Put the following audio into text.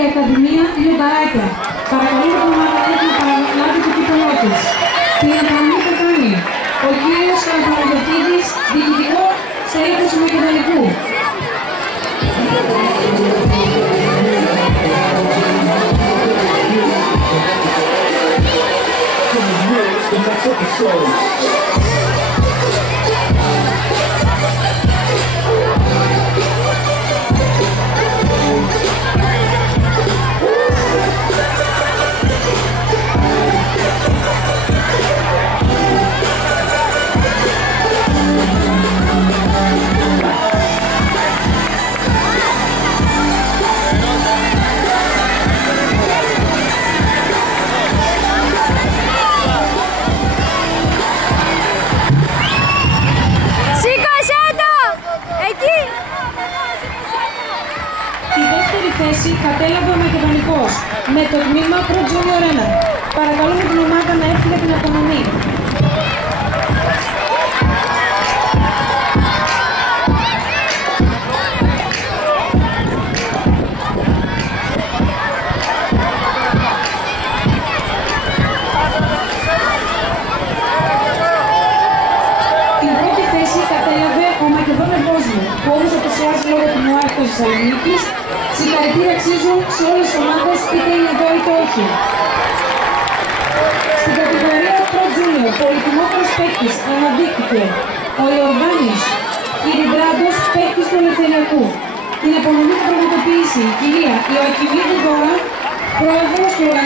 και Ακαδημία Λιονταράκια. Παρακαλούμε τον Μαρακέτη να παραλάβει το κύπελό της. Την απαραμή θα κάνει ο κύριος Καρπαναγιωτίδης, διοικητικό σε ύψος Μακεδονικού. Θέση κατέλαβε ο Μακεδονικός με το τμήμα Pro Junior 1. Παρακαλούμε την ομάδα να έρθει για την απονομή. Την πρώτη θέση κατέλαβε ο Μακεδόνιος μου, που όμως αποσιάζει λόγω του ΜΟΑ της Θεσσαλονίκης. Συγχαρητήρια αξίζουν σε όλες τις ομάδες, είτε είναι εδώ είτε όχι. Στην κατηγορία Pro Junior, πολυτιμότερος παίκτης αναδείχθηκε ο Ιορδάνης Κυριμπράντος, παίκτης του Ελευθεριακού. Την απονομή θα πραγματοποιήσει η κυρία Ιωακιμίδη Δώρα, πρόεδρος του οργανισμού.